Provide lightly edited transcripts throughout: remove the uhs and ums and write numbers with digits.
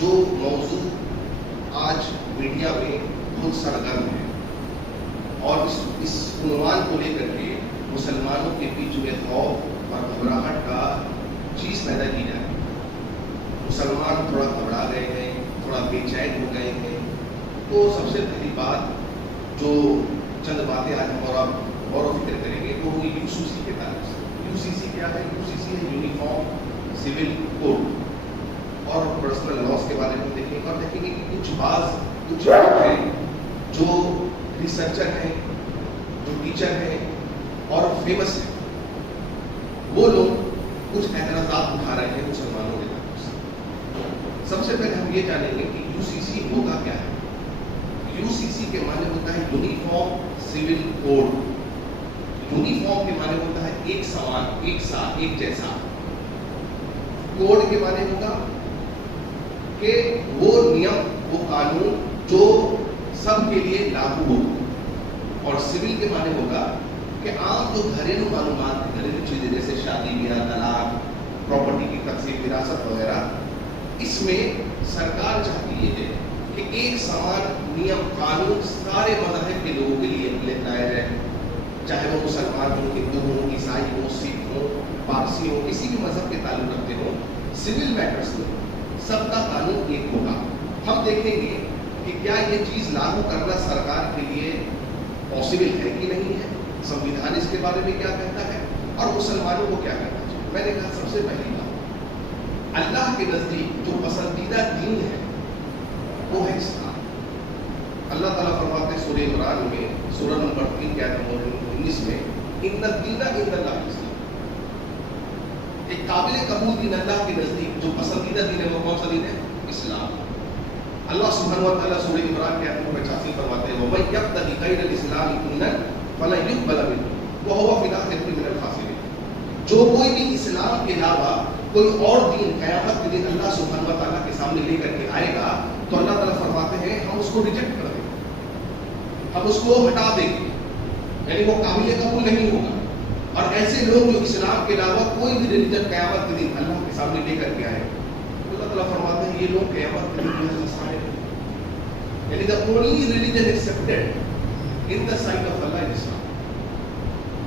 जो मौजू आज मीडिया में बहुत सरगर्म है और इस उन्वान को लेकर के मुसलमानों के बीच में खौफ और घबराहट का चीज़ पैदा की जा रही है। मुसलमान थोड़ा घबरा गए हैं, थोड़ा बेचैन हो गए हैं। तो सबसे पहली बात जो चंद बातें आज हम और फिक्र करेंगे तो वो यूसीसी के ताल्लुक से। यूसीसी क्या है? यूसीसी है यूनिफॉर्म सिविल कोड और पर्सनल लॉस के बारे में देखेंगे और देखेंगे कि कुछ लोग हैं जो रिसर्चर हैं, जो टीचर हैं और फेमस हैं, वो लोग कुछ एतराज़ात उठा रहे हैं मुसलमानों के तरफ से। सबसे पहले हम ये जानेंगे कि यूसीसी होगा क्या है। यूसीसी के माने होता है यूनिफॉर्म सिविल कोड। यूनिफॉर्म के माने होता है एक समान, एक सा, एक जैसा। कोड के माने होगा कि वो नियम, वो कानून जो सबके लिए लागू हो। और सिविल के माने होगा कि आम जो घरेलू मालूमात, घरेलू चीजें जैसे शादी ब्याह, तलाक, प्रॉपर्टी की तकसीम, विरासत वगैरह, इसमें सरकार चाहती है कि एक समान नियम कानून सारे मज़हब के लोगों के लिए लाया जाए, चाहे वो मुसलमान हो, हिंदू हो, ईसाई हो, सिख हो, पारसी हो, किसी भी मजहब के ताल्लुक रखते हो। सिविल मैटर्स में सबका कानून एक होगा। हम देखेंगे कि क्या ये चीज़ लागू करना सरकार के लिए पॉसिबल है कि नहीं है, संविधान इसके बारे में क्या कहता है और मुसलमानों को क्या कहना चाहिए। मैंने कहा सबसे पहली बात, अल्लाह के नज़दीक जो पसंदीदा दीन है वो है इस्लाम। अल्लाह ताला फरमाते हैं सूरह इमरान में, सूरह नंबर 3 के आयत नंबर 19 में, इन्ना दीना इन्नल्लाह इस्लाम। एक काबिल कबूल दीन अल्लाह के नज़दीक जो पसंदीदा दीन है वो कौन सा दीन है? इस्लाम। अल्लाह सुब्हानहु व तआला सूरह इमरान के आयत नंबर 85 फरमाते हैं, वमन यब्तगी गैरल इस्लाम दीनन फलन युक़बल मिन्हु व हुवा फिल आखिरति मिनल खासिरीन। जो कोई भी इस्लाम के अलावा कोई और दीन क़यामत के दिन अल्लाह सुब्हानहु व तआला के सामने लेकर के आएगा तो अल्लाह ताला फरमाते हैं हम उसको रिजेक्ट कर देंगे, हम उसको हटा देंगे, यानी वो काबिल कबूल नहीं होगा। और ऐसे लोग जो इस्लाम के अलावा कोई भी रिलीजन क़यामत के दिन अल्लाह के सामने लेकर के आए, अल्लाह ताला फरमाते हैं ये लोग क़यामत के दिन हंसाए, यानी the only religion accepted in the site of Allah is इस्लाम।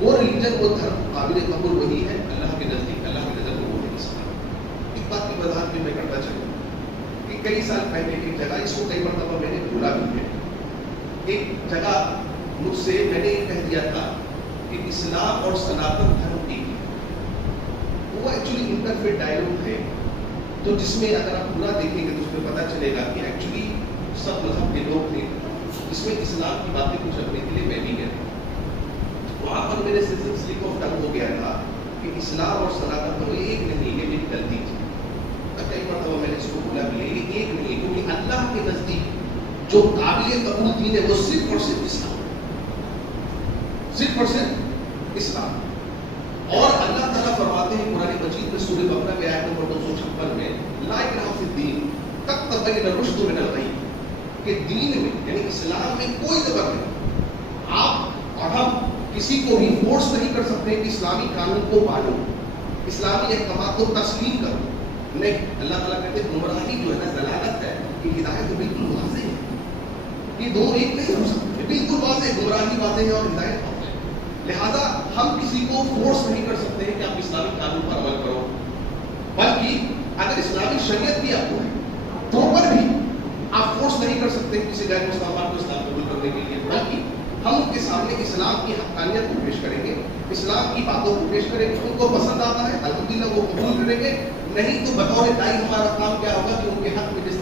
वो रिलीजन, वो धर्म काबिल कबूल वही है अल्लाह के नज़दीक, अल्लाह के नज़र में वो है इस्लाम। इस बात की वजाहत भी मैं करता चलूँ कि कई साल पहले एक जगह, इसको कई मरतबा मैंने भूला भी है, एक जगह मुझसे मैंने ये कह दिया था कि इस्लाम और सनातन धर्म एक है। वो एक्चुअली इंटरफेथ डायलॉग है, तो जिसमें अगर आप पूरा देखेंगे तो उसमें पता चलेगा कि एक्चुअली सब मजहब के लोग थे, इसमें इस्लाम की बातें कुछ रखने के लिए मैं भी गया। वहाँ पर मेरे से स्लिप ऑफ टंग हो गया था कि इस्लाम और सनातन धर्म एक नहीं है, मेरी गलती थी। कई मरतबा मैंने इसको बोला भी ये एक नहीं है, क्योंकि अल्लाह के नज़दीक जो काबिल कबूल दीन है वो सिर्फ और सिर्फ इस्लाम, सिर्फ और सिर्फ इस्लाम। और अल्लाह ताला फरमाते हैं कुरान मजीद में सूरह बकरा में आयत नंबर 256 में, ला इक्राह फिद्दीन कद तबय्यन रुश्द मिनल गय, कि दीन में यानी इस्लाम में कोई जबर नहीं। आप और हम किसी को भी फोर्स नहीं कर सकते कि इस्लामी कानून को मानो, इस्लामी अहकामात को तस्लीम करो। नहीं, अल्लाह ताला कहते हैं गुमराही जो है ना, दलालत है, कि हिदायत तो बिल्कुल वाज़ेह है, ये दो एक नहीं हो सकते, बिल्कुल वाज़ेह, गुमराही वाज़ेह है और हिदायत वाज़ेह है। लिहाजा हम किसी को फोर्स नहीं कर सकते हैं कि आप इस्लामी कानून पर अमल करो, बल्कि अगर इस्लामी शरीयत भी आपको है तो पर भी आप फोर्स नहीं कर सकते किसी गैर मुसलमान को इस्लाम कबूल करने के लिए, बल्कि हम उनके सामने इस्लाम की हक़ानियत को पेश करेंगे, इस्लाम की बातों को पेश करेंगे। उनको पसंद आता है अल्हम्दुलिल्लाह वो कबूल करेंगे, नहीं तो बतौर दाई हमारा काम क्या होगा कि उनके हक में जिस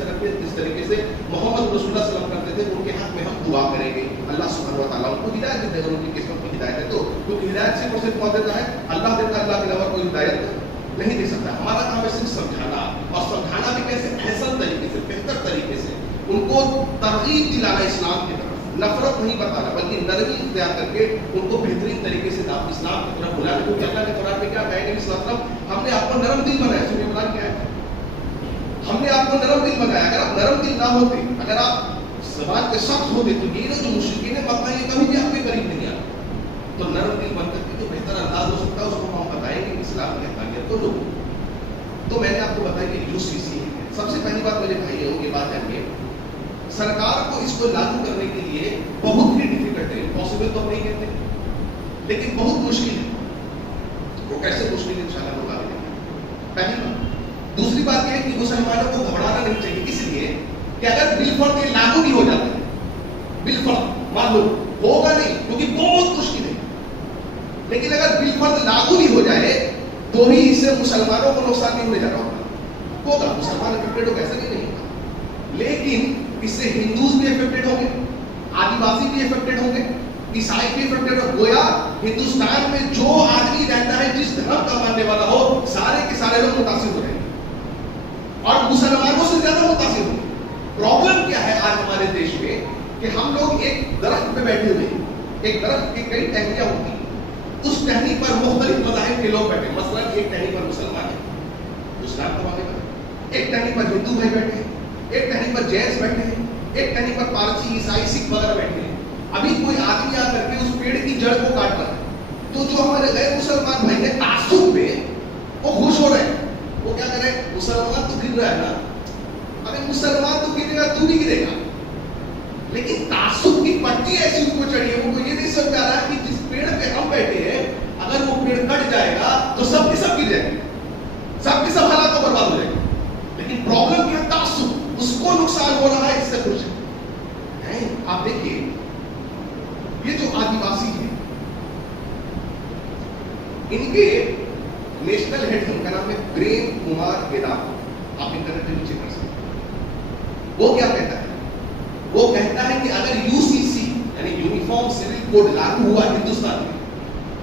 तरीके से मोहम्मद रसूलुल्लाह सल्लल्लाहु अलैहि वसल्लम करते थे उनके हक में हम दुआ करेंगे। अल्लाह सुब्हानहु व तआला उनको हिदायत देते हैं, उनकी किस्मत में हिदायत है तो, क्योंकि हिदायत सिर्फ और सिर्फ कौन देता है? अल्लाह देता है, अल्लाह के अलावा कोई हिदायत नहीं दे सकता। हमारा काम है सिर्फ समझाना, और समझाना भी कैसे? एहसन तरीके से, बेहतर तरीके से, उनको तरगीब दिलाना इस्लाम की तरफ, नफरत नहीं बताना, बल्कि नरमी इख्तियार करके उनको बेहतरीन तरीके से इस्लाम की तरफ बुलाना। क्योंकि अल्लाह ने कुरान में क्या कहा है कि हमने आपको नरम दिल बनाया, सूरह इमरान क्या है, हमने आपको नरम दिल बनाया। अगर आप नरम दिल ना होते, अगर आप ज़बान के सख्त होते, तो ये जो मुश्रिकीन है मक्का ये कभी भी आपके करीब नहीं आते। तो नरम दिल बनकर के जो बेहतर अंदाज हो सकता है उसको हम बताएंगे इस्लाम की हक़ानियत को लोगों। तो मैंने आपको बताया कि यूसीसी है। सबसे पहली बात मेरे भाइयों, ये बात जानिए, सरकार को इसको लागू करने के लिए बहुत ही डिफिकल्ट है, पॉसिबल तो नहीं कहते, लेकिन बहुत मुश्किल है। वो कैसे मुश्किल है इंशाल्लाह हम बता देंगे, पहली बात। दूसरी बात यह है कि मुसलमानों को घबराना नहीं चाहिए, इसलिए कि अगर बिल फर्द ये लागू भी हो जाता है, बिल फर्द मान लो होगा नहीं क्योंकि बहुत मुश्किल है, लेकिन अगर बिल फर्द लागू भी हो जाए तो ही इससे मुसलमानों को नुकसान नहीं होने जा रहा होगा, मुसलमान इफेक्टेड हो, कैसे नहीं होगा, लेकिन इससे हिंदूज भी इफेक्टेड होंगे, आदिवासी भी इफेक्टेड होंगे, ईसाई भी इफेक्टेड हो। गोया हिंदुस्तान में जो आदमी रहता है, जिस धर्म का मानने वाला हो, सारे के सारे लोग मुतासिर हो रहे हैं और मुसलमानों से ज्यादा मुतासिर होंगे। प्रॉब्लम क्या है आज हमारे देश में कि हम लोग एक दरख्त पे बैठे हुए हैं, एक दरख्त की कई टहनियां होती हैं, उस टहनी पर मुख्तलिफ मज़ाहिब के लोग बैठे, मसलन एक टहनी पर मुसलमान है, इस्लाम का मानने वाले, एक टहनी पर हिंदू भाई बैठे हैं, एक टहनी पर जैन बैठे हैं, एक टहनी पर पारसी, ईसाई, सिख वगैरह बैठे हैं। अभी कोई आदमी आकर के उस पेड़ की जड़ को काट रहा है, तो जो हमारे गैर मुसलमान भाई हैं तासुब में वो खुश हो रहे हैं, वो क्या करें, मुसलमान तो गिर रहा है ना, अरे मुसलमान तो गिरेगा, तू भी गिरेगा, लेकिन तासुब की पट्टी ऐसी ऊपर चढ़ी है, वो ये नहीं समझ आ रहा कि जिस पेड़ पे हम बैठे हैं, अगर वो पेड़ कट जाएगा तो सब के सब गिर जाएंगे, सब के सब हालात बर्बाद हो जाएंगे। लेकिन प्रॉब्लम क्या, तासुब, उसको नुकसान हो रहा है, इससे खुश है। आप देखिए ये जो आदिवासी हैं, इनके नेशनल हेड उनका नाम है प्रेम कुमार वेदांत, आप इंटरनेट पे नीचे कर सकते हैं। वो क्या कहता है, वो कहता है कि अगर यूसीसी यानी यूनिफॉर्म सिविल कोड लागू हुआ हिंदुस्तान में,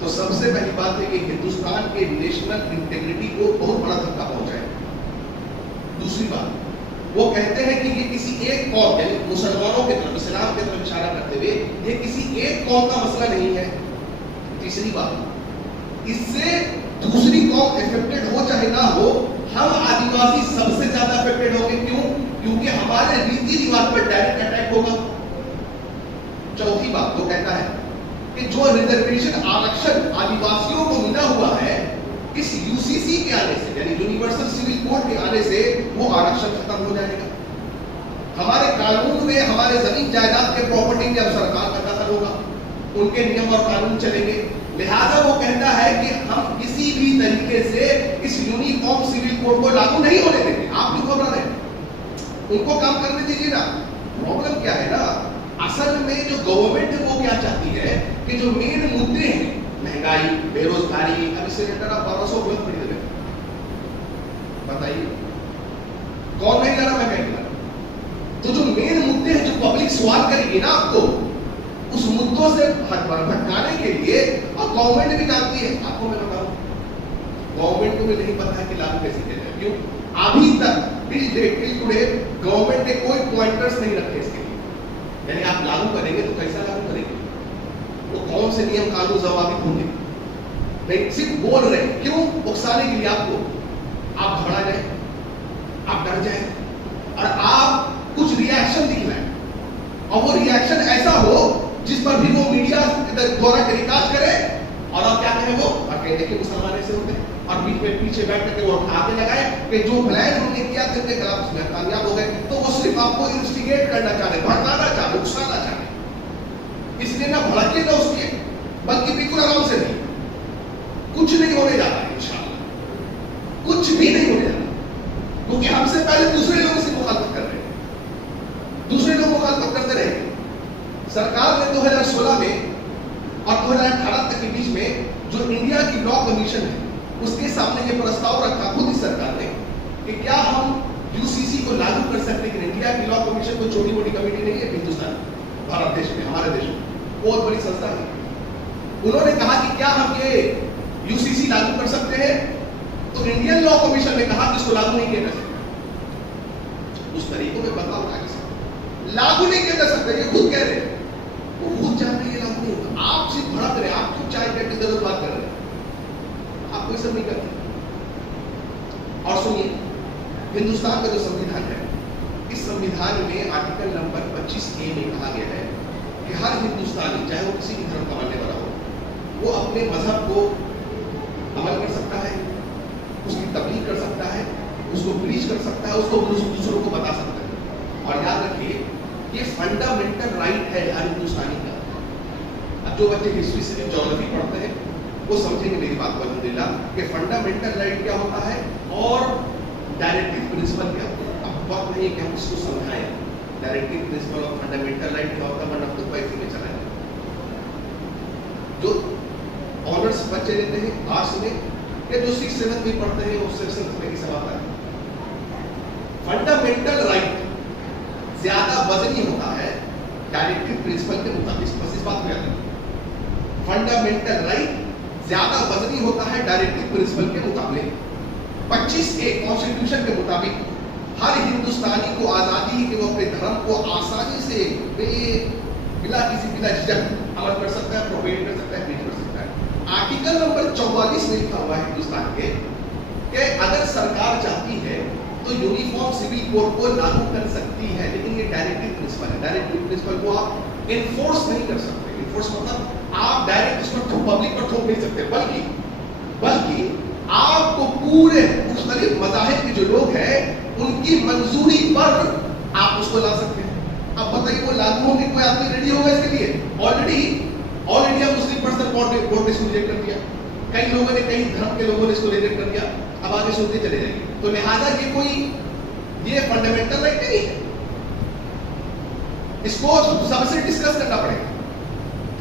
तो सबसे पहली बात है कि हिंदुस्तान के नेशनल इंटीग्रिटी को बहुत बड़ा धक्का पहुंचाएगा। दूसरी बात, वो कहते हैं कि ये किसी एक कौम यानी मुसलमानों के तरफ, इस्लाम के तरफ इशारा करते हुए, ये किसी एक कौम का मसला नहीं है। तीसरी बात, इससे दूसरी कौम इफेक्टेड हो चाहे ना हो, हम आदिवासी सबसे ज्यादा इफेक्टेड होंगे। क्यों? क्योंकि हमारे रीति रिवाज पर डायरेक्ट अटैक होगा। चौथी बात, वो कहता है कि जो रिजर्वेशन आरक्षण आदिवासियों को मिला हुआ है, इस यूसीसी के आने से यानी यूनिवर्सल सिविल कोड के आने से वो आरक्षण खत्म हो जाएगा। हमारे कानून में हमारे जमीन जायदाद के प्रॉपर्टी में अब सरकार का दखल होगा, उनके नियम और कानून चलेंगे। लिहाजा वो कहता है कि हम किसी भी तरीके से इस यूनिफॉर्म सिविल कोड को लागू नहीं होने देंगे। आप क्यों घबरा रहे हैं, उनको काम करने दीजिए ना। प्रॉब्लम क्या है ना, असल में जो गवर्नमेंट है वो क्या चाहती है कि जो मेन मुद्दे हैं, महंगाई, बेरोजगारी, अब सिलेंडर आप 1200 रुपये खरीद रहे, बताइए कौन नहीं करा महंगाई? तो जो मेन मुद्दे हैं, जो पब्लिक सवाल करेगी ना आपको, उस मुद्दों से भटकाने के लिए, और गवर्नमेंट भी जानती है, आपको मैं बताऊं, गवर्नमेंट को भी नहीं पता है कि लागू कैसे किया जाए। क्यों? अभी तक टिल टुडे गवर्नमेंट ने कोई पॉइंटर्स नहीं रखे इसके लिए, यानी आप लागू करेंगे तो कैसा लागू करेंगे, वो कौन से नियम कानून जवाबित होंगे, नहीं सिर्फ बोल रहे हैं। क्यों? उकसाने के लिए आपको, आप घबरा जाए, आप डर जाए और आप कुछ रिएक्शन दिखलाएं, और वो रिएक्शन ऐसा हो जिस पर भी वो मीडिया द्वारा टेलीकास्ट करे, और आप क्या कहें, वो और कहते कि मुसलमान ऐसे होते हैं, और बीच में पीछे बैठ करके वो आगे लगाए कि जो प्लान हमने किया था उनके खिलाफ कामयाब हो गए। तो वो सिर्फ आपको इंस्टिगेट करना चाहते, भड़काना चाहते, उकसाना चाहते, इसलिए ना भड़के ना उसके, बल्कि बिल्कुल आराम से नहीं, कुछ नहीं होने जा रहा है इंशाअल्लाह, कुछ भी नहीं होने जा रहा, क्योंकि हमसे पहले दूसरे लोग इसकी मुखालफत कर रहे हैं, दूसरे लोग मुखालफत करते रहे। सरकार ने 2016 में और 2018 तक के बीच में जो इंडिया की लॉ कमीशन है, उसके सामने ये प्रस्ताव रखा खुद इस सरकार ने कि क्या हम यूसीसी को लागू कर सकते हैं। कि इंडिया की लॉ कमीशन कोई छोटी मोटी कमेटी नहीं है हिंदुस्तान, भारत देश में, हमारे देश में बहुत बड़ी संस्था है। उन्होंने कहा कि क्या हम ये यूसीसी लागू कर सकते हैं, तो इंडियन लॉ कमीशन ने कहा कि इसको लागू नहीं किया जा सकता। उस तरीकों में बदलाव ला सकते, लागू नहीं किया जा सकता, ये खुद कह रहे हैं, वो खुद जानते हैं ये लागू नहीं होगा। आप सिर्फ भड़क रहे, आप चुप चाय करके जरूर बात कर रहे हैं, आप कोई सब नहीं करते। और सुनिए, हिंदुस्तान का जो संविधान है, इस संविधान में आर्टिकल नंबर 25A में कहा गया है कि हर हिंदुस्तानी, चाहे वो किसी भी धर्म का मानने वाला हो, वो अपने मजहब को अमल कर सकता है, उसकी तबलीग कर सकता है, उसको प्रीच कर सकता है, उसको दूसरों को बता सकता है। और याद रखिए ये फंडामेंटल राइट है हर हिंदुस्तानी का। अब जो बच्चे हिस्ट्री से ज्योग्राफी पढ़ते हैं वो समझेंगे मेरी बात को अल्हम्दुलिल्लाह कि फंडामेंटल राइट क्या होता है और डायरेक्टिव प्रिंसिपल क्या होता है। अब वक्त नहीं है कि हम इसको समझाएं डायरेक्टिव प्रिंसिपल और फंडामेंटल राइट क्या होता है, वरना खुद पैसे में चला जाए। जो ऑनर्स बच्चे लेते हैं आर्ट्स में या जो 6th 7th में पढ़ते हैं वो सेक्शन में की सब आता है। फंडामेंटल राइट ज्यादा वजनी होता है डायरेक्टिव प्रिंसिपल के मुताबिक, बस इस बात को याद रखिए। फंडामेंटल राइट ज्यादा वजनी होता है डायरेक्टिव प्रिंसिपल के मुताबिक। 25A कॉन्स्टिट्यूशन के मुताबिक हर हिंदुस्तानी को आजादी है कि वो अपने धर्म को आसानी से बिना झिझक अमल कर सकता है, प्रोपेगेट कर सकता है, प्रीच कर सकता है। आर्टिकल नंबर 44 में लिखा हुआ है हिंदुस्तान के कि अगर सरकार चाहती है तो यूनिफॉर्म सिविल कोड को लागू कर सकती है, लेकिन ये डायरेक्टिव प्रिंसिपल है। डायरेक्टिव प्रिंसिपल को आप इन्फोर्स नहीं कर सकते। इन्फोर्स मतलब आप डायरेक्ट इसको पब्लिक पर थोप नहीं सकते, बल्कि आपको पूरे मुख्तलिफ मज़ाहिब के जो लोग हैं उनकी मंजूरी पर आप उसको ला सकते हैं। अब बताइए वो लागू होने कोई आदमी रेडी होगा इसके लिए? Already all India Muslim personal court ने इसको रिजेक्ट कर दिया, कई लोगों ने, कई धर्म के लोगों ने इसको रिजेक्ट कर दिया। अब आगे सुनते चले जाएंगे। तो लिहाजा ये फंडामेंटल राइट नहीं है, इसको सबसे डिस्कस करना पड़ेगा।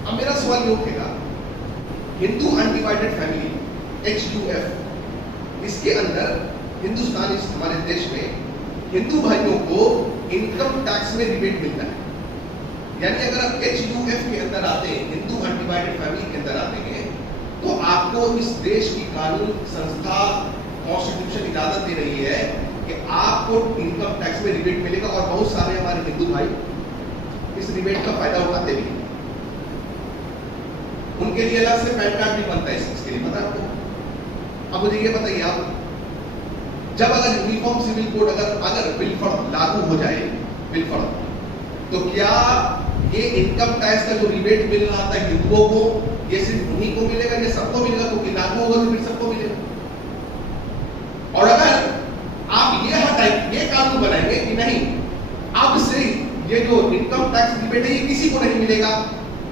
अब मेरा सवाल ये उठेगा, हिंदू अनडिवाइडेड फैमिली HUF, इसके अंदर हिंदुस्तान, इस हमारे देश में हिंदू भाइयों को इनकम टैक्स में रिबेट मिलता है। यानी अगर आप HUF के अंदर आते हैं, हिंदू अनडिवाइडेड फैमिली के अंदर आते हैं, तो आपको इस देश की कानून संस्था कॉन्स्टिट्यूशन इजाजत दे रही है कि आपको इनकम टैक्स में रिबेट मिलेगा। और बहुत सारे हमारे हिंदू भाई इस रिबेट का फायदा उठाते भी, उनके लिए अलग से पैन कार्ड भी बनता है इसके लिए, पता है आपको? अब मुझे ये बताइए, आप जब अगर यूनिफॉर्म सिविल कोड अगर बिलफर्द लागू हो जाए, बिलफर्द, तो क्या ये इनकम टैक्स का जो रिबेट मिल रहा था हिंदुओं को, ये सिर्फ उन्हीं को मिलेगा या सबको मिलेगा? क्योंकि लागू होगा तो फिर सबको मिलेगा। और अगर आप ये हटाएंगे, ये कानून बनाएंगे कि नहीं अब से ये जो इनकम टैक्स रिबेट है ये किसी को नहीं मिलेगा,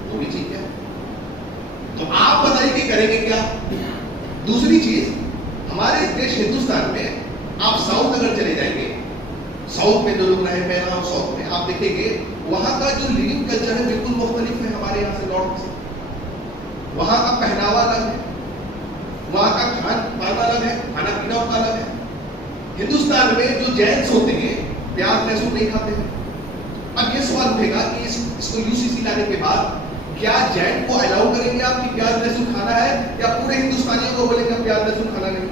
तो भी ठीक है। तो आप बताइए कि करेंगे क्या? दूसरी चीज, हमारे इस देश हिंदुस्तान में आप साउथ अगर चले जाएंगे, साउथ में जो लोग रहे हैं, मैं साउथ में, आप देखेंगे वहां का जो लिविंग कल्चर है बिल्कुल मुख्तलिफ है हमारे यहाँ से, नॉर्थ से। वहां का पहनावा अलग है, वहां का खान पान अलग है, खाना पीना उनका अलग है। हिंदुस्तान में जो जैन्स होते हैं प्याज लहसुन नहीं खाते हैं। अब ये सवाल उठेगा कि इसको UCC लाने के बाद क्या जैन को अलाउ करेंगे आप कि प्याज लहसुन खाना है, या पूरे हिंदुस्तानियों को बोलेंगे प्याज लहसुन खाना नहीं?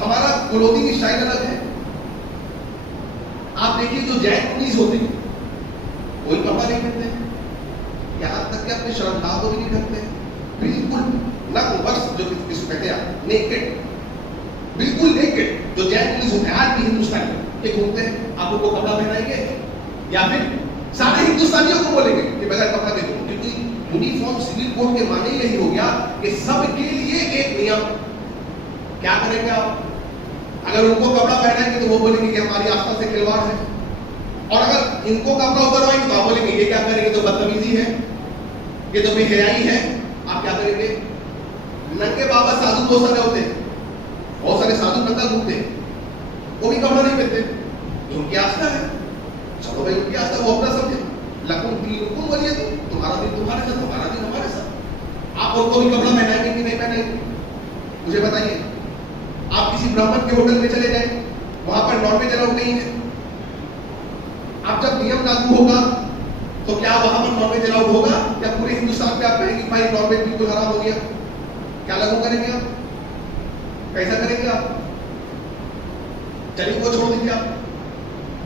हमारा क्लोथिंग स्टाइल अलग है। आप देखिए जो जैन मुनीज होते हैं कोई कपड़ा नहीं पहनते, यहां तक कि अपने शर्मगाह को भी नहीं ढकते, बिल्कुल नग्न, बस जो इसको कहते हैं नेकेड, बिल्कुल नेकेड। जो जैन मुनीज होते हैं आज भी हिंदुस्तान के घूमते हैं, आप उनको कपड़ा पहनाएंगे या फिर सारे हिंदुस्तानियों को बोलेंगे कि बगैर कपड़ा के घूमो? क्योंकि यूनिफॉर्म सिविल कोड के माने यही हो गया कि सबके लिए एक नियम। क्या करेंगे आप? अगर उनको कपड़ा पहनाएंगे तो वो बोलेंगे कि हमारी आस्था से खिलवाड़ है, और अगर इनको कपड़ा उतरवाएंगे तो आप बोलेंगे ये क्या करेंगे, तो बदतमीजी है, ये तो बेहयाई है। आप क्या करेंगे? नंगे बाबा साधु बहुत सारे होते हैं, बहुत सारे साधु नंगा घूमते हैं, वो भी कपड़ा नहीं पहनते, उनकी आस्था है। चलो भाई उनकी आस्था, वो अपना समझे। लकुम दीनुकुम वलिय दीन, तुम्हारा दिन तुम्हारे साथ, हमारा दिन हमारे साथ। आप उनको भी कपड़ा पहनाएंगे कि नहीं पहनाएंगे? मुझे बताइए। आप किसी ब्राह्मण के होटल में चले जाएं, वहां पर नॉनवेज अलाउड नहीं है। अब जब नियम लागू होगा तो क्या वहां पर नॉनवेज अलाउड होगा, या पूरे हिंदुस्तान में आप कहेंगे भाई नॉनवेज बिल्कुल हराम हो गया? क्या लागू करेंगे आप? कैसा करेंगे आप? चलिए वो छोड़ दीजिए, आप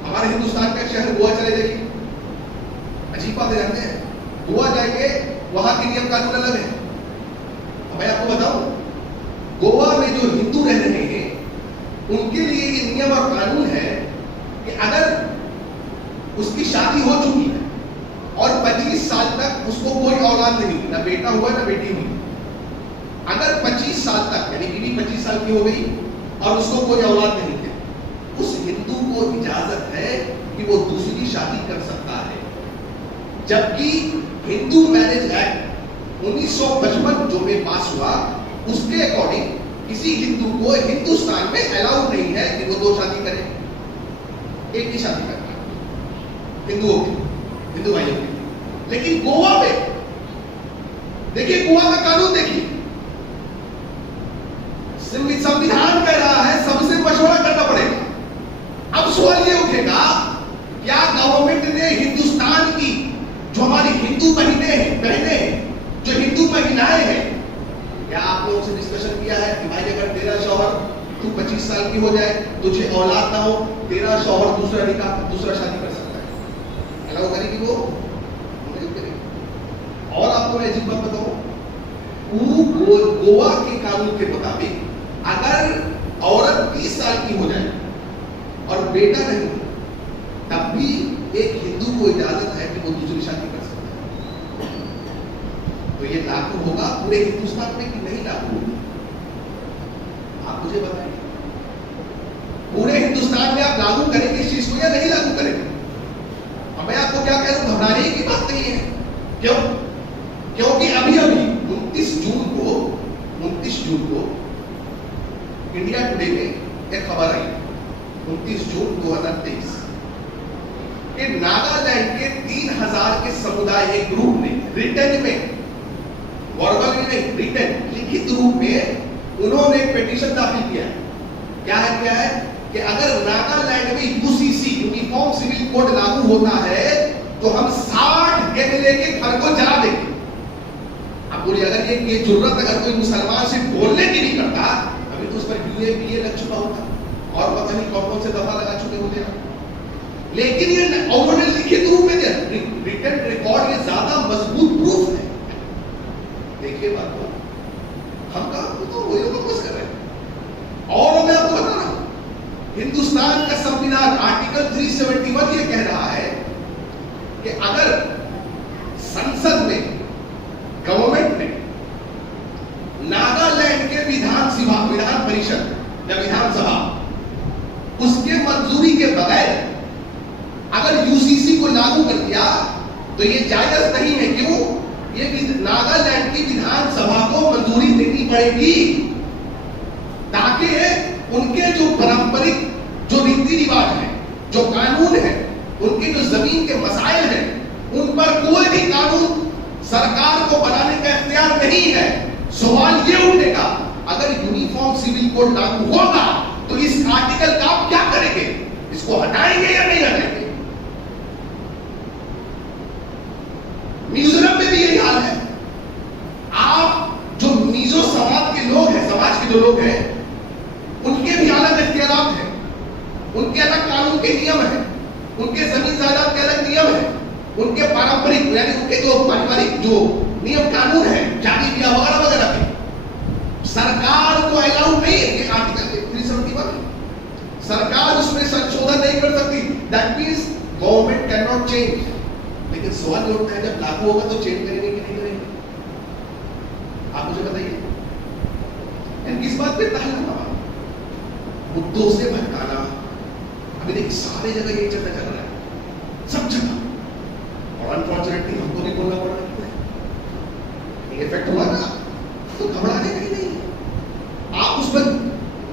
हमारे हिंदुस्तान का शहर गोवा चले जाइए, अजीब बात जानते हैं, गोवा जाएंगे वहां के नियम कानून अलग है। अब मैं आपको बताऊं, गोवा में जो हिंदू रह रहे हैं उनके लिए ये नियम और कानून है कि अगर उसकी शादी हो चुकी है और 25 साल तक उसको कोई औलाद नहीं, ना बेटा हुआ ना बेटी हुई, अगर 25 साल तक यानी बीवी 25 साल की हो गई और उसको कोई औलाद नहीं है, उस हिंदू को इजाजत है कि वो दूसरी शादी कर सकता है। जबकि हिंदू मैरिज एक्ट 1955 जो में पास हुआ, उसके अकॉर्डिंग किसी हिंदू को हिंदुस्तान में अलाउ नहीं है कि वो 2 शादी करे, एक ही शादी करना हिंदुओं की, हिंदू भाइयों की। लेकिन गोवा में देखिए, गोवा का कानून देखिए, संविधान कह रहा है सबसे मशवरा करना पड़ेगा। अब सवाल ये उठेगा, क्या गवर्नमेंट ने हिंदुस्तान की जो हमारी हिंदू बहनें हैं, जो हिंदू महिलाएं हैं, क्या आप लोगों से डिस्कशन किया है कि भाई अगर तेरा शौहर, तू 25 साल की हो जाए, तुझे औलाद ना हो, तेरा शौहर दूसरा शादी कर सकता है? अलाउ करेगी वो? नहीं करेगी। और आपको मैं अजीब बात बताऊं, गोवा के कानून के मुताबिक अगर औरत 20 साल की हो जाए और बेटा नहीं, तब भी एक हिंदू को इजाजत है कि वो दूसरी शादी कर सकता है। तो ये लागू होगा पूरे हिंदुस्तान में कि नहीं लागू होगा? आप मुझे बताइए, पूरे हिंदुस्तान में आप लागू करेंगे इस चीज को या नहीं लागू करेंगे? अब मैं आपको क्या कह रहा हूं, घबराने की बात नहीं है। क्यों? क्योंकि अभी 29 जून को इंडिया टुडे में एक खबर आई, 29 जून 2023 कि नागालैंड के 3000 के समुदाय एक ग्रुप ने रिटर्न में, वर्बली नहीं, रिटर्न लिखित रूप में उन्होंने एक पिटीशन दाखिल किया है। क्या है कि अगर नागालैंड में यूसीसी यूनिफॉर्म सिविल कोड लागू होता है तो हम 60 गेंदले के घर को जला देंगे। अब बोलिए, अगर ये जरूरत अगर कोई मुसलमान से बोलने की नहीं करता, अभी तो उस पर यूएपीए लग चुका होता और पता नहीं कौन कौन से दफा लगा चुके होते हैं। लेकिन ये उन्होंने लिखित रूप में दिया, रिटन रिकॉर्ड ये ज्यादा मजबूत प्रूफ है। देखिए बात को, हम कहा तो वही लोग बस कर रहे हैं। और मैं आपको बता रहा हूं, हिंदुस्तान का संविधान आर्टिकल 371 ये कह रहा है कि अगर संसद में, गवर्नमेंट ने नागालैंड के विधान परिषद या विधानसभा उसके मंजूरी के बगैर अगर यूसीसी को लागू कर दिया तो ये जायज नहीं है। क्यों? ये नागालैंड की विधानसभा को मंजूरी देनी पड़ेगी ताकि उनके जो पारंपरिक जो रीति रिवाज है, जो कानून है, उनके जो जमीन के मसाइल हैं, उन पर कोई भी कानून सरकार को बनाने का इख्तियार नहीं है। सवाल ये उठेगा, अगर यूनिफॉर्म सिविल कोड लागू होगा तो इस आर्टिकल का आप क्या करेंगे? इसको हटाएंगे या नहीं हटाएंगे? मिजोरम में भी यही हाल है। आप जो मिजो समाज के लोग हैं, समाज के जो लोग हैं, उनके भी अलग इख्तियारात हैं, उनके अलग कानून के नियम हैं, उनके जमीन जायदाद के अलग नियम हैं, उनके पारंपरिक यानी उनके जो पारिवारिक जो नियम कानून है, शादी ब्याह वगैरह वगैरह के सरकार को अलाउ नहीं है। ये आर्टिकल 371 सरकार उसमें संशोधन नहीं कर सकती। That means government can not change. लेकिन सवाल ये उठता है, जब लागू होगा तो चेंज करेंगे कि नहीं करेंगे? आप मुझे बताइए। किस बात पे तहलका, मुद्दों से भटकाना। अभी देखिए सारे जगह ये चर्चा चल रहा है, सब जगह, और अनफॉर्चुनेटली हमको भी बोलना पड़ रहा है। इफेक्ट हुआ ना, तो घबराने का ही नहीं। आप उस पर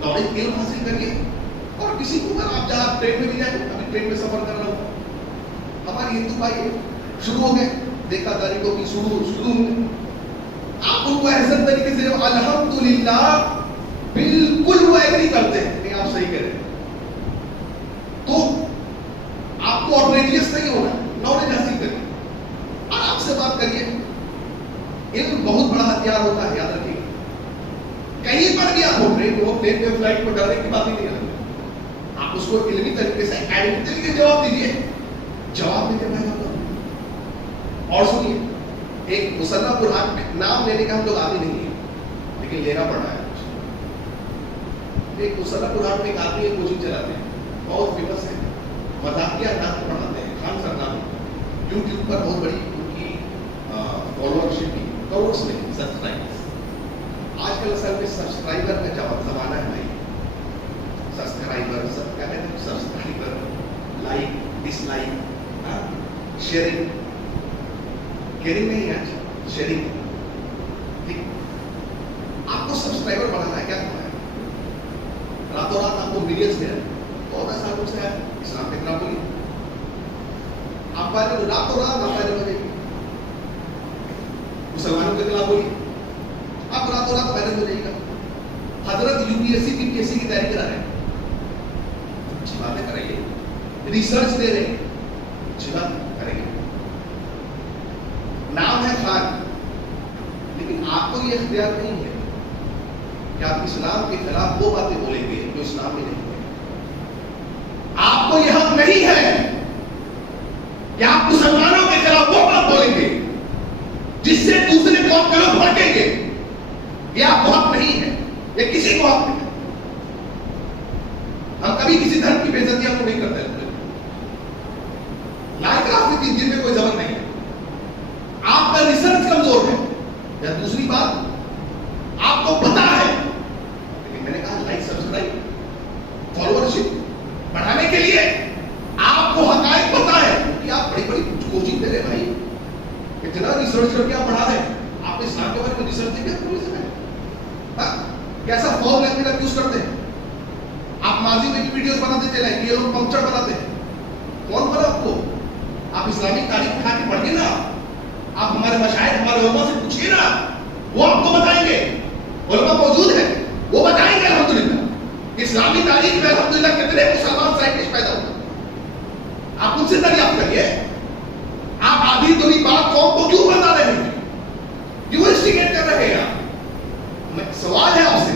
नॉलेज गेन हासिल करिए। और किसी को अगर आप जहाँ ट्रेन में भी जाए, अभी ट्रेन में सफर कर रहा हूँ, हमारे हिंदू भाई शुरू हो गए, देखा तारीखों की शुरू होंगे, आप उनको ऐसे तरीके से अल्हम्दुलिल्लाह बिल्कुल वो एग्री करते हैं कि आप सही करें, तो आपको ऑटोरेटियस नहीं होना, नॉलेज हासिल करिए, आराम से बात करिए। इल्म बहुत बड़ा हथियार होता है, याद रखिए। कहीं पर भी आप हो, प्लेन में फ्लाइट में डरने की बात ही नहीं है। आप उसको इल्मी तरीके से एनालिटिकली जवाब दीजिए, जवाब देते हैं। और सुनिए, एक मुसल्लापुर हाट में, नाम लेने का हम लोग आदि नहीं है लेकिन लेना पड़ रहा है। एक मुसल्लापुर हाट में एक आदमी एक कोचिंग चलाते हैं, बहुत फेमस है, मजाकिया नाम पढ़ाते हैं, खान सर नाम, यूट्यूब पर बहुत बड़ी उनकी फॉलोअरशिप की, करोड़ में सब्सक्राइबर्स। आजकल असल में सब्सक्राइबर का जमाना है भाई। सब्सक्राइबर सब क्या कहते हैं, subscriber, like, dislike, sharing, caring नहीं है, शेयरिंग। ठीक, आपको सब्सक्राइबर बढ़ाना है, क्या करना है? रातों रात आपको मिलियंस दे रहे हैं, 14 सालों से है इस्लाम के खिलाफ बोलिए, आप रातों रात आप पैदल हो जाएंगे। मुसलमानों के खिलाफ बोलिए, आप रातों रात पैदल हो जाएगा। हजरत यूपीएससी पीपीएससी की तैयारी करा रहे हैं, अच्छी बातें करेंगे, रिसर्च दे रहे हैं, अच्छी बात करेंगे, नाम है खान, लेकिन आपको ये इख्तियार नहीं है कि आप इस्लाम के खिलाफ वो बातें बोलेंगे जो इस्लाम में नहीं है। आपको यह हक नहीं है कि आप मुसलमानों के खिलाफ वो बात बोलेंगे जिससे दूसरे कौम के लोग भड़केंगे। यह आपको हक नहीं है, यह किसी को हक नहीं है। हम कभी किसी धर्म की बेइज्जती आपको नहीं करते, लाइक दिन में कोई जबर नहीं है। आपका रिसर्च कमजोर है, या दूसरी बात आपको पता है, लेकिन मैंने कहा लाइक, सब्सक्राइब, फॉलोअरशिप बढ़ाने के लिए आपको हकायक पता है, क्योंकि आप बड़ी बड़ी कोचिंग दे रहे भाई, इतना रिसर्च करके आप बढ़ा रहे हैं। आप इस्लाम के बारे में रिसर्च देखिए, कैसा फॉर्म लैंग्वेज आप यूज करते हैं। आप माजी में भी वीडियोस बनाते चले, ये लोग पंक्चर बनाते हैं, कौन बोला आपको? आप इस्लामिक तारीख उठा के पढ़िए ना, आप हमारे मशाइख, हमारे उलमा से पूछिए ना, वो आपको बताएंगे। उलमा मौजूद है, वो बताएंगे अल्हम्दुलिल्लाह इस्लामी तारीख में अल्हम्दुलिल्लाह कितने मुसलमान साइंटिस्ट पैदा हुए। आप उनसे दरियाफ्त करिए। आप आधी दुनी बात कौम को क्यों बता रहे हैं, क्यों इंस्टिगेट कर रहे हैं? सवाल है आपसे,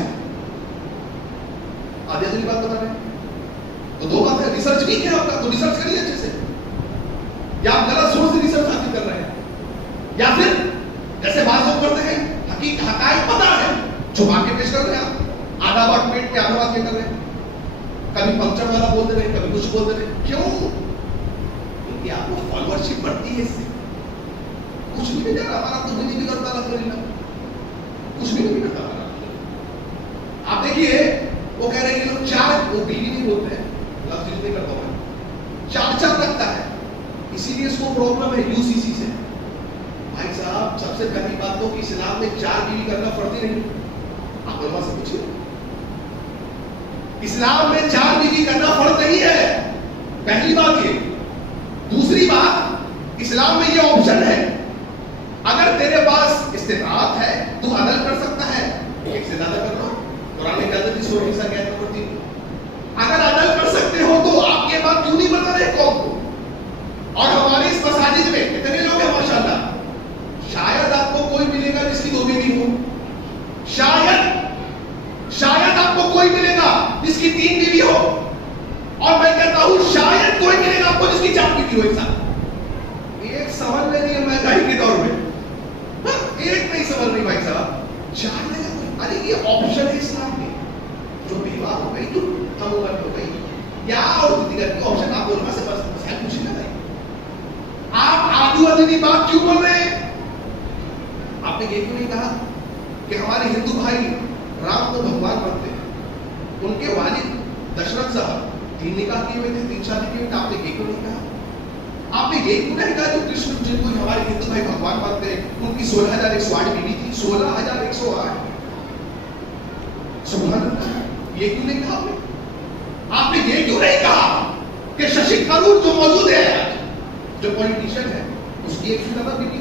आधी दुनी बात बता रहे हैं तो दो बात है, रिसर्च वीक है आपका, तो रिसर्च करिए अच्छे से, या आप गलत सोर्स से रिसर्च हासिल कर रहे हैं, या फिर जैसे बात लोग करते हैं हकीकत हकायक पता है, छुपा के पेश कर रहे हैं। आप आधा बात पेट पे आधा बात कर रहे हैं, कभी पंक्चर वाला बोल दे रहे हैं, कभी कुछ बोल दे रहे हैं। क्यों? क्योंकि आपको फॉलोअरशिप बढ़ती है इससे। कुछ भी नहीं जा रहा, हमारा कुछ भी नहीं बिगड़ता, अल्हम्दुलिल्लाह कुछ भी नहीं बिगड़ता। आप देखिए, वो कह रहे हैं कि लोग चार, वो बीवी नहीं बोलते हैं, लफ्ज यूज नहीं करता मैं, चार रखता है, इसीलिए इसको प्रॉब्लम है यूसीसी से। भाई साहब, सबसे पहली बात तो कि इस्लाम में 4 बीवी करना फर्ज ही नहीं, आप उलमा से पूछिए। इस्लाम में 4 बीवी करना फर्ज नहीं है, पहली बात ये। दूसरी बात, इस्लाम में ये ऑप्शन है, अगर तेरे पास इस्तिताअत है, तू अदल कर सकता है, एक से ज्यादा कर लो। कुरान में कहते हैं सूरह निसा की आयत नंबर 3, अगर अदल कर सकते हो तो आपके बाद क्यों नहीं बता रहे कौम को? और हमारे इस मसाजिद में कितने लोग हैं माशाअल्लाह, शायद आपको कोई मिलेगा जिसकी 2 बीवी हो, शायद आपको कोई मिलेगा जिसकी 3 बीवी हो, और मैं कहता हूं शायद कोई मिलेगा आपको जिसकी 4 बीवी हो एक साथ। एक समझ में नहीं है महंगाई के दौर में, एक नहीं समझ रही भाई साहब, 4 लेगा। अरे ये ऑप्शन है इस्लाम में, जो बेवा हो गई, जो कम उम्र हो गई, या और दिगर ऑप्शन आप उलमा से मसाइल पूछिए ना भाई। आप आदू अदनी बात क्यों बोल रहे हैं? आपने ये क्यों नहीं कहा कि हमारे हिंदू भाई राम को भगवान मानते हैं, उनके वालिद दशरथ साहब 3 निकाह किए हुए थे, 3 शादी किए हुए थे, आपने ये क्यों नहीं कहा? आपने ये क्यों नहीं कहा जो कृष्ण, जिनको हमारे हिंदू भाई भगवान मानते हैं, उनकी 16,108 बीवी थी, 16,108। सुभान अल्लाह, ये क्यों नहीं कहा आपने? आपने ये क्यों नहीं कहा कि शशि थरूर जो मौजूद है, जो पॉलिटिशियन है, उसकी 1 से ज्यादा बीवी?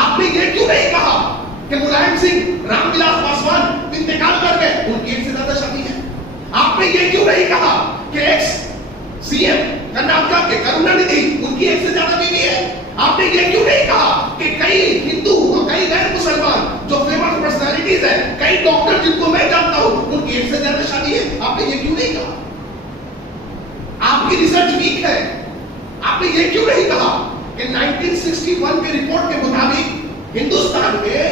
आपने ये क्यों नहीं कहा कि मुलायम सिंह, रामविलास पासवान इंतकाल कर गए, उनकी 1 से ज्यादा शादी है? आपने ये क्यों नहीं कहा कि एक्स सीएम कर्नाटक के करुणानिधि, उनकी 1 से ज्यादा बीवी है? आपने ये क्यों नहीं कहा कि कई हिंदू और कई गैर मुसलमान जो फेमस पर्सनालिटीज है, कई डॉक्टर जिनको मैं जानता हूं, उनकी 1 से ज्यादा शादी है? आपने ये क्यों नहीं कहा? आपकी रिसर्च वीक है। आपने ये क्यों नहीं कहा कि 1961 के रिपोर्ट के मुताबिक हिंदुस्तान में,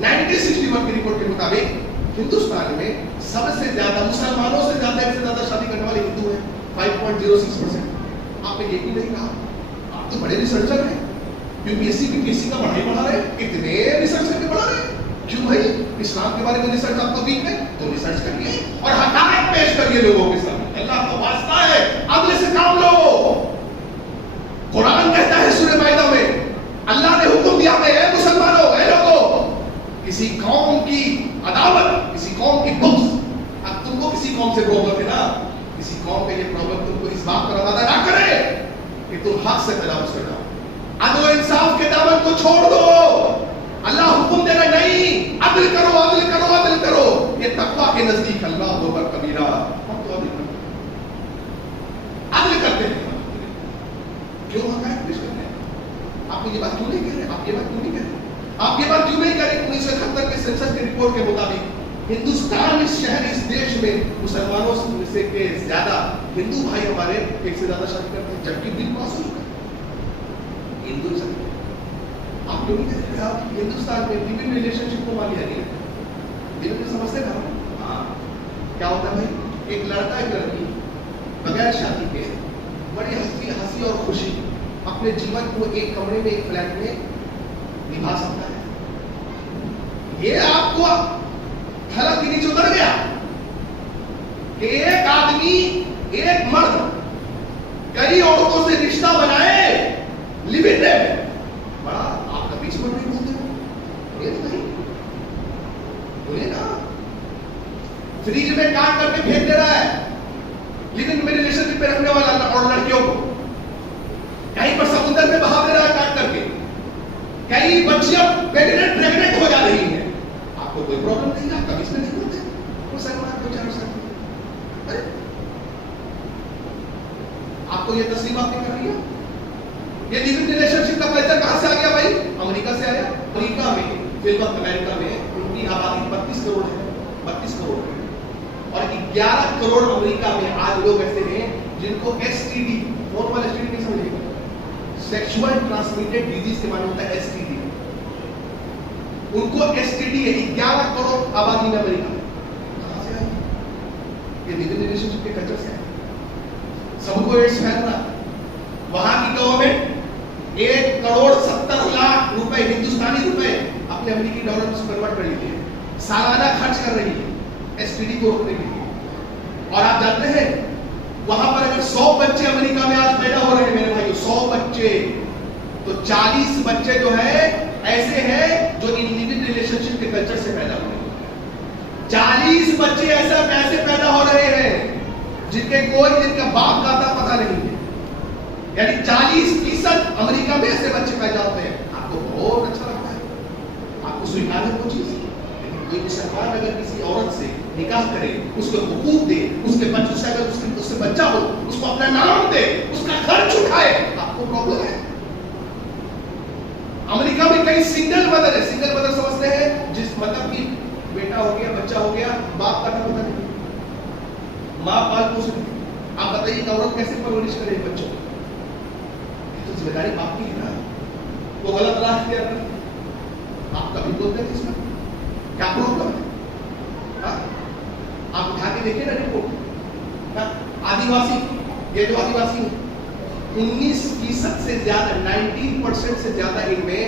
1961 की रिपोर्ट के मुताबिक हिंदुस्तान में सबसे ज्यादा, मुसलमानों से ज्यादा 1 से ज्यादा शादी करने वाले हिंदू हैं, 5.06%। आपने ये क्यों नहीं कहा? आप तो बड़े रिसर्चर हैं, यूपीएससी बीपीएससी का पढ़ाई पढ़ा रहे हैं, इतने रिसर्च करके पढ़ा रहे हैं, क्यों भाई? इस्लाम के बारे में रिसर्च आपको वीक है तो रिसर्च करिए और हकायत पेश करिए लोगों के सामने। अल्लाह का वास्ता है, अगले से काम लो। कुरान कहता है सूरह माइदा में, अल्लाह ने हुक्म दिया है, ऐ मुसलमानों, ऐ लोगों, किसी कौम की अदावत, किसी कौम की बुग़्ज़, अब तुमको किसी कौम से प्रॉब्लम है ना, किसी कौम का ये प्रॉब्लम तुमको इस बात पर वादा ना करे कि तुम हक से तजावुज़ कर जाओ, अदल इंसाफ के दामन को छोड़ दो। अल्लाह हुक्म दे रहा नहीं, अदल करो, अदल करो, अदल करो। ये तकवा के नजदीक अल्लाह अकबर कबीरा। हम तो अदल करते हैं, क्यों हकायत पेश करते हैं? आप ये बात क्यों नहीं कह रहे? आप ये बात क्यों नहीं कह रहे? आप ये बात क्यों नहीं कह रहे? 1971 के सेंसस के रिपोर्ट के मुताबिक हिंदुस्तान, इस शहर, इस देश में मुसलमानों से के ज्यादा हिंदू भाई हमारे एक से ज्यादा शादी करते हैं, जबकि बिल पास हो चुका है हिंदू से। आप क्यों नहीं कहते? आप हिंदुस्तान में लिविंग रिलेशनशिप को मान लिया गया, लिविंग समझते ना? हाँ, क्या होता है भाई? एक लड़का एक लड़की बगैर शादी के बड़ी हंसी और खुशी अपने जीवन को एक कमरे में, एक फ्लैट में निभा सकता है। ये आपको थला के नीचे उतर गया कि एक आदमी, एक मर्द कई औरतों से रिश्ता बनाए लिविंग में। बड़ा आपका बीच में नहीं बोलते हो, ये नहीं बोले ना। फ्रिज में काट करके फेंक दे रहा है लिविंग में रिलेशनशिप में रखने वाला और लड़कियों को, कहीं पर समुद्र में बहा दे रहा है काट करके, कई बच्चियां प्रेग्नेंट हो जा रही हैं। आपको कोई प्रॉब्लम नहीं है, आप कभी इसमें नहीं बोलते, वो सहमत हो चारों साथ। अरे आपको ये तस्लीम आपने कर रही है? ये लिविंग रिलेशनशिप का कल्चर कहां से आ गया भाई? अमेरिका से आया। अमेरिका में, फिलहाल अमेरिका में उनकी आबादी 32 करोड़ है, 32 करोड़ है, और 11 करोड़ अमेरिका में आज लोग ऐसे हैं जिनको एसटीडी, नॉर्मल एसटीडी नहीं समझिएगा, सेक्सुअल ट्रांसमिटेड डिजीज के माने होता है एसटीडी, उनको एसटीडी है। 11 करोड़ आबादी में अमेरिका में। कहां से आई? ये लिविंग रिलेशनशिप के कल्चर से है। सबको एड्स फैल रहा। वहां की गवर्नमेंट 1,70,00,000 रुपए, हिंदुस्तानी रुपए, अपने अमेरिकी डॉलर में कन्वर्ट कर ली है, सालाना खर्च कर रही है एसटीडी को रोकने के लिए। और आप जानते हैं वहां पर अगर 100 बच्चे अमेरिका में आज पैदा हो रहे हैं मेरे भाई, 100 बच्चे, तो 40 बच्चे जो है ऐसे हैं जो इन लिविंग रिलेशनशिप के कल्चर से पैदा हो रहे हैं। 40 बच्चे ऐसे पैदा हो रहे हैं जिनके कोई जिनका बाप दादा पता नहीं है, यानी 40% अमेरिका में ऐसे बच्चे पैदा होते हैं। आपको बहुत अच्छा लगता है, आपको स्वीकार है वो चीज। कोई मुसलमान अगर किसी औरत से निकाह करे, उसको हुकूक दे, उसके बच्चों से अगर उससे बच्चा हो, उसको अपना नाम दे, उसका खर्च उठाए, आपको प्रॉब्लम है? अमेरिका में कई सिंगल मदर है। सिंगल मदर समझते हैं जिस मतलब की बेटा हो गया, बच्चा हो गया, बाप का पता नहीं, माँ पाल पोष। आप बताइए औरत कैसे परवरिश करे बच्चों को? तो जिम्मेदारी बाप की है ना। वो गलत राह किया, आप कभी बोलते हैं इसमें क्या प्रॉब्लम है? आप उठा के देखिए ना रिपोर्ट। आदिवासी, ये जो आदिवासी 19% से ज्यादा, 19% से ज्यादा इनमें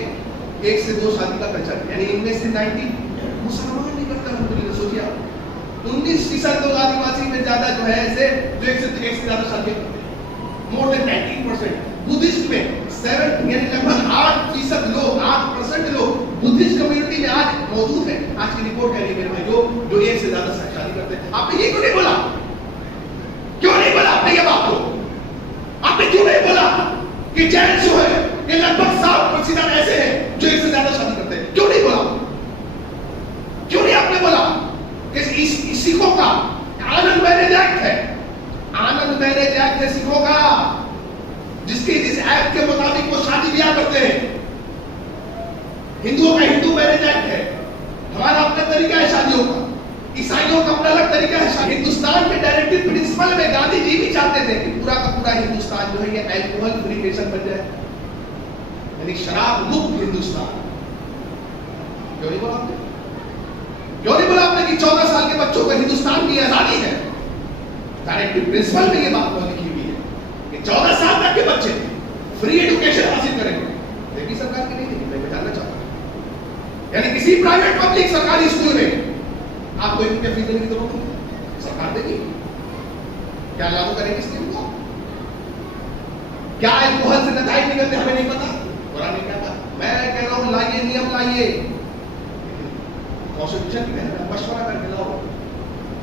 1 से 2 शादी का कल्चर, यानी इनमें से 90 मुसलमान नहीं करता। अल्हम्दुलिल्लाह, सोचिए आप 19% लोग आदिवासी में ज्यादा जो है ऐसे जो 1 से ज्यादा शादी करते हैं, मोर देन 19%। बुद्धिस्ट में 7 यानी लगभग 8% लोग, 8% लोग बुद्धिस्ट कम्युनिटी में आज मौजूद है। आज की रिपोर्ट कह रही है मेरे भाई, जो 1 से ज्यादा शादी करते हैं। आपने ये क्यों नहीं बोला? क्यों नहीं बोला आपने ये बात को? आपने क्यों नहीं बोला कि जैन जो है ये लगभग 7% ऐसे हैं जो 1 से ज्यादा शादी करते हैं? क्यों नहीं बोला? क्यों नहीं आपने बोला कि सिखों का आनंद मैरिज एक्ट है, आनंद मैरिज एक्ट है सिखों का, जिसके इस एक्ट के मुताबिक वो शादी ब्याह करते हैं। हिंदुओं का हिंदू मैरिज एक्ट है, हमारा अपना तरीका है शादियों का, ईसाइयों का अपना अलग तरीका है। हिंदुस्तान के डायरेक्टिव प्रिंसिपल में गांधी जी भी चाहते थे कि पूरा का पूरा हिंदुस्तान जो है ये अल्कोहल फ्री नेशन बन जाए, यानी शराब मुक्त हिंदुस्तान। क्यों नहीं बोला आपने? क्यों नहीं बोला आपने कि 14 साल के बच्चों को हिंदुस्तान की आजादी है? डायरेक्टिव प्रिंसिपल में ये बात लिखी हुई है कि 14 साल तक के बच्चे फ्री एजुकेशन हासिल करेंगे। देखिए सरकार की नहीं, मैं जानना चाहता हूं यानी किसी प्राइवेट पब्लिक सरकारी स्कूल में आपको इनके फीस देने की जरूरत नहीं, सरकार देगी। क्या लागू करेगी स्कीम को? क्या अल्कोहल से नतज निकलते हमें नहीं पता, कुरान ने क्या कहा? मैं कह रहा हूं लाइए, नियम लाइए, कॉन्स्टिट्यूशन की मशवरा करके लाओ,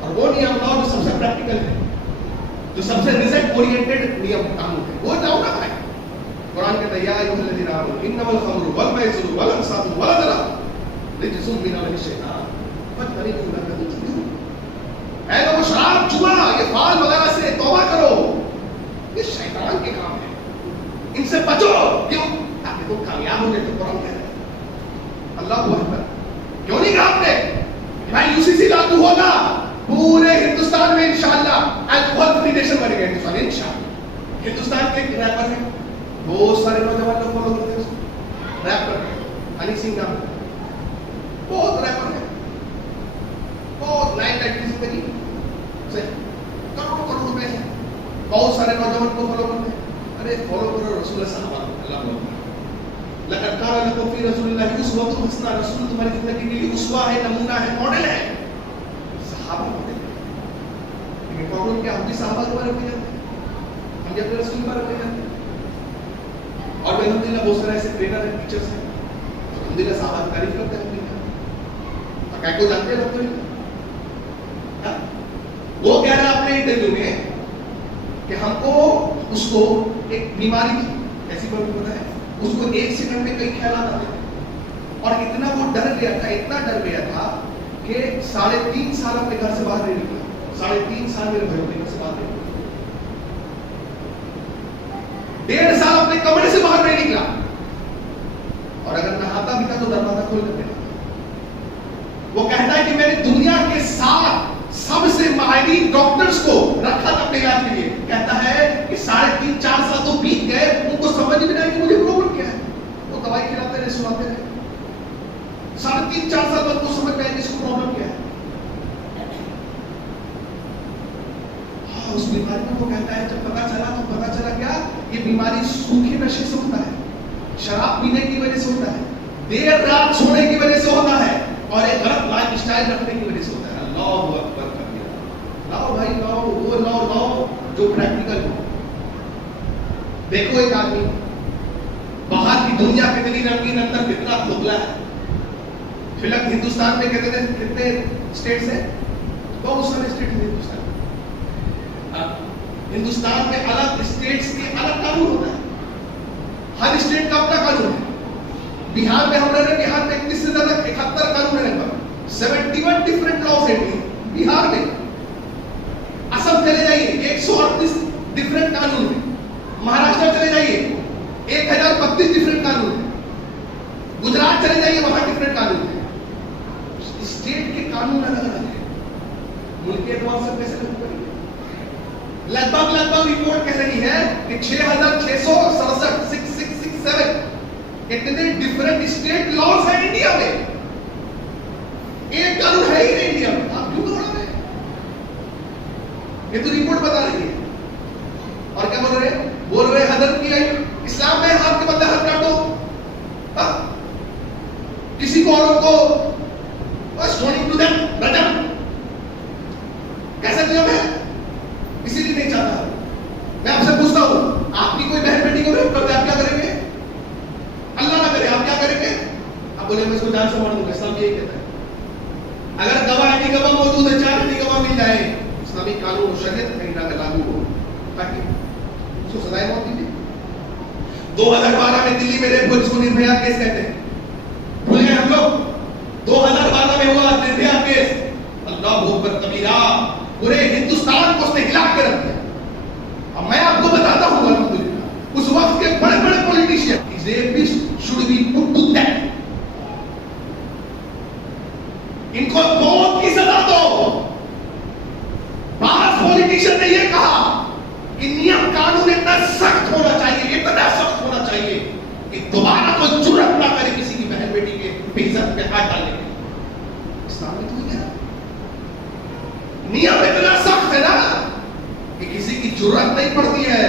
और वो नियम लाओ जो सबसे प्रैक्टिकल है, जो सबसे रिजल्ट ओरिएंटेड नियम कानून है, वो लाओ ना भाई। कुरान कहता है या अय्युहल्लज़ीना आमनू इन्नमल खम्रु वल मैसिरु वल अंसाबु वल अज़लामु रिज्सुम मिन अमलि शैतान फज्तनिबूहु लअल्लकुम तुफ्लिहून। ऐ लोगों, शराब, जुआ, ये फाल वगैरह से तौबा करो, ये शैतान के काम है, इनसे बचो। क्यों? ताकि तुम कामयाब हो जाए। तो कुरान कह रहा है। अल्लाहू अकबर। क्यों नहीं कहा आपने भाई यूसीसी लागू होगा पूरे हिंदुस्तान में इंशाअल्लाह, अल्कोहल फ्री नेशन बनेगा हिंदुस्तान इंशाअल्लाह। हिंदुस्तान के एक रैपर है, बहुत सारे नौजवान लोग फॉलो करते हैं उसको, रैपर हनी सिंह नाम, बहुत रैपर है, बहुत नाइट लाइफ की जिंदगी से करोड़ों करोड़ रुपए है, बहुत सारे नौजवान को फॉलो करते हैं। अरे फॉलो करो रसूल साहबा, अल्लाह लक़द काना लकुम फी रसूलिल्लाहि उस्वतुन हसना। रसूल तुम्हारी जिंदगी के लिए उसवा है, नमूना है, मॉडल है। सहाबा मॉडल है, लेकिन प्रॉब्लम क्या, हम भी सहाबा के बारे में जानते हैं, हम भी अपने रसूल के बारे में जानते हैं। और अल्हम्दुलिल्लाह बहुत सारे ऐसे ट्रेनर हैं, टीचर्स हैं, तो अल्हम्दुलिल्लाह सहाबा की तारीफ करते हैं। और क्या को जानते हैं अल्हम्दुलिल्लाह। वो कह रहा है अपने इंटरव्यू में कि हमको उसको एक बीमारी थी, ऐसी कोई पता है, उसको 1 सेकंड में कई ख्यालात आते थे, और इतना वो डर गया था, इतना डर गया था कि 3.5 साल अपने घर से बाहर नहीं निकला। 3.5 साल मेरे भाई अपने घर से बाहर नहीं निकला, 1.5 साल अपने कमरे से बाहर नहीं निकला, और अगर नहाता भी था तो दरवाजा खोल कर देना। वो कहता है कि मैंने दुनिया के 7 सबसे माहिर डॉक्टर्स को रखा था अपने इलाज के लिए। कहता है कि 3.5-4 साल तो बीत गए, उनको समझ भी नहीं आया कि मुझे प्रॉब्लम क्या है। वो दवाई खिलाते रहे, सुलाते रहे, 3.5-4 साल बाद तो समझ में आया कि इसको प्रॉब्लम क्या है। हाँ, उस बीमारी में वो कहता है जब पता चला तो पता चला क्या, ये बीमारी सूखे नशे से होता है, शराब पीने की वजह से होता है, देर रात सोने की वजह से होता है, और एक गलत लाइफ स्टाइल रखने की वजह से होता है। अल्लाहू अकबर। लाओ भाई लाओ, वो लाओ जो प्रैक्टिकल हो। देखो एक आदमी, बाहर की दुनिया कितनी रंगीन, अंदर कितना खोखला है। फिलहाल हिंदुस्तान में कितने स्टेट्स हैं? बहुत सारे स्टेट हैं हिंदुस्तान में। हिंदुस्तान में अलग स्टेट्स के अलग कानून होता है, हर स्टेट का अपना कानून है। बिहार में हम रह रहे, बिहार में 31 से ज्यादा 71 कानून है, लगभग 71 डिफरेंट लॉज है बिहार में। असम चले जाइए 138 डिफरेंट कानून है, महाराष्ट्र चले जाइए 1032 डिफरेंट कानून है, गुजरात चले जाइए वहां डिफरेंट कानून है। स्टेट के कानून अलग अलग है, मुल्क के एतबार से कैसे लागू करेंगे? लगभग रिपोर्ट कह रही है कि 6667 6667 इतने डिफरेंट स्टेट लॉज है इंडिया में, एक कानून है ही नहीं इंडिया में। आप क्यों दौड़ा रहे? ये तो रिपोर्ट बता रही है। और क्या बोल रहे हैं? बोल रहे हजरत की इस्लाम में हाथ के बदले हाथ काट दो, किसी को औरों को स्टोनिंग टू देम, रजम। कैसा नियम है? इसीलिए नहीं चाहता। मैं आपसे पूछता हूं, आपकी कोई बहन बेटी को रेप करते आप क्या करेंगे? अल्लाह ना करे, आप क्या करेंगे? आप बोले मैं इसको जान से मार दूंगा। इस्लाम यही कहता है। अगर गवाह एंटी गवाह मौजूद है, 4 एंटी गवाह मिल जाए, इस्लामिक कानून और शरीयत कहीं ना लागू हो, ताकि उसको सजाए मौत दीजिए। 2012 में दिल्ली में रेप पुलिस को निर्भया केस कहते हैं, भूल गए हम लोग? 2012 में हुआ निर्भया केस, अल्लाह अकबर कबीरा, पूरे हिंदुस्तान को उसने हिला के रख दिया। अब मैं आपको बताता हूं, अल्हम्दुलिल्लाह उस वक्त के बड़े बड़े politician, rapist should be put to death, इनको मौत की सजा दो। बाहर पॉलिटिशियन ने यह कहा कि नियम कानून इतना सख्त होना चाहिए, इतना सख्त होना चाहिए कि दोबारा कोई जुर्रत ना करे किसी की बहन बेटी के इज्जत पे हाथ डालने की। इस्लाम में तो ये नियम इतना सख्त है ना कि किसी की जुर्रत नहीं पड़ती है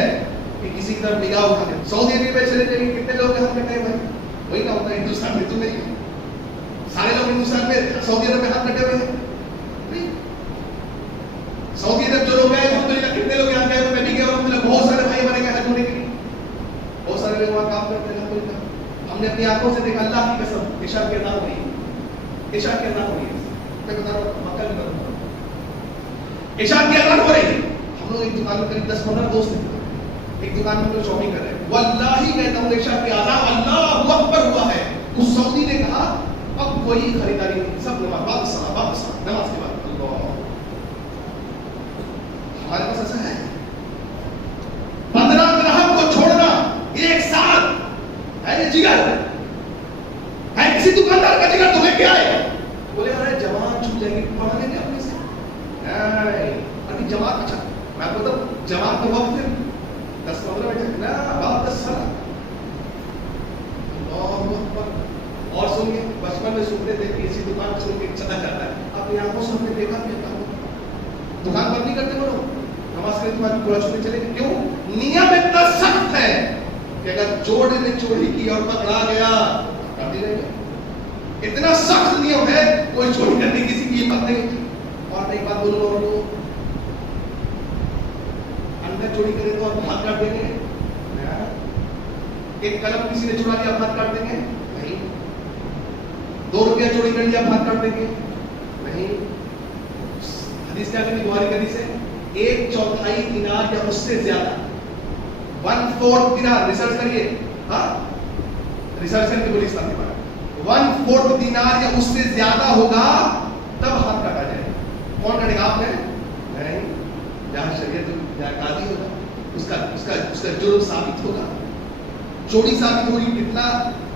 कि किसी की तरफ निगाह उठा दे। सऊदी अरब में चले जाइए, कितने लोग हाथ कटे भाई, वही ना होता है। हिंदुस्तान में तो नहीं, सारे लोग हिंदुस्तान में सऊदी अरब में हाथ कटे हुए हैं? नहीं। सऊदी अरब जो लोग गए अल्हम्दुलिल्लाह, कितने लोग यहाँ गए? मैं भी गया अल्हम्दुलिल्लाह, बहुत सारे भाई बने गए हज होने के लिए, बहुत सारे लोग वहाँ काम करते हैं अल्हम्दुलिल्लाह। हमने अपनी आंखों से देखा, अल्लाह की कसम, इशा की अज़ान हो रही है, इशा की अज़ान हो रही है, मैं बता रहा हूँ, मक्का में बता रहा हूँ, इशा की अज़ान हो रही है। हम लोग एक दुकान में करीब 10-15 दोस्त थे, एक दुकान में लोग शॉपिंग कर रहे हैं, वल्लाही कहता हूँ इशा की अज़ान अल्लाहु अकबर हुआ है, उस सऊदी ने कहा अब कोई खरीदारी नहीं, सब नमाज वापस नमाज के बाद। अल्लाह, हमारे पास ऐसा है? 15 दिरहम को छोड़ना एक साल है जिगर है, किसी दुकानदार का जिगर तो लेके आए, बोले अरे जमात छूट जाएगी, पढ़ा लेंगे अपने से, अभी जमात, अच्छा मैं बोलता हूँ जमात तो वक्त 10-15 मिनट ना, बाद 10 साल। और सुनिए, बचपन में सुनते थे कि इसी दुकान छोड़ के चला जाता है, अपनी आंखों से हमने देखा कि दुकान बंद नहीं करते वो लोग, नमाज के बाद पूरा छूटे चले। क्यों? नियम इतना सख्त है कि अगर जोड़े ने चोरी की और पकड़ा गया काटी रहेगा, इतना सख्त नियम है, कोई चोरी करने किसी की हिम्मत नहीं होती। और एक बात बोलूं और लोग अंडा चोरी करें तो आप हाथ काट देंगे? एक कलम किसी ने चुरा लिया, आप हाथ काट देंगे? नहीं। 2 रुपया चोरी कर लिया, आप हाथ काट देंगे? नहीं। हदीस क्या कहती है? बुखारी की हदीस है, 1/4 दिनार या उससे ज्यादा, 1/4 दिनार, रिसर्च करिए, हाँ रिसर्च करके बोलिए इस्लाम के बारे में, 1/4 दिनार या उससे ज्यादा होगा तब हाथ काटा जाएगा। कौन काटेगा? आपने? नहीं। जहां शरीयत जहां काजी होगा, उसका जुर्म साबित होगा, चोरी साबित होगी, कितना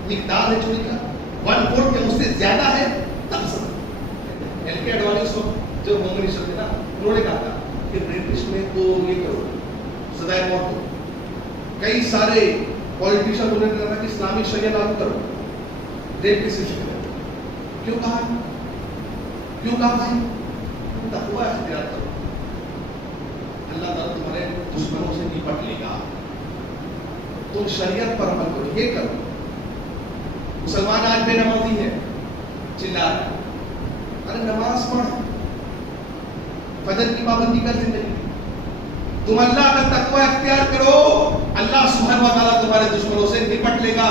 मिकदार है चोरी का, 1/4 या उससे ज्यादा है तब सब। एलके अडवाणी उसको जो होम मिनिस्टर थे ना, उन्होंने कहा था कि ब्रिटिश में तो ये करो, सजाए मौत दो। कई सारे पॉलिटिशियन उन्होंने कहा कि इस्लामिक शरिया लागू करो, रेप की शिक्षा करो। क्यों कहा भाई? तकवा इख्तियार करो, अल्लाह ताला तुम्हारे दुश्मनों से निपट लेगा, तुम शरीयत पर अमल करो, ये करो। मुसलमान आज बेनमाजी है, चिल्ला रहा है, अरे नमाज पढ़, फजर की पाबंदी कर जिंदगी, तुम अल्लाह का तकवा इख्तियार करो, अल्लाह सुब्हानहू व तआला तुम्हारे दुश्मनों से निपट लेगा।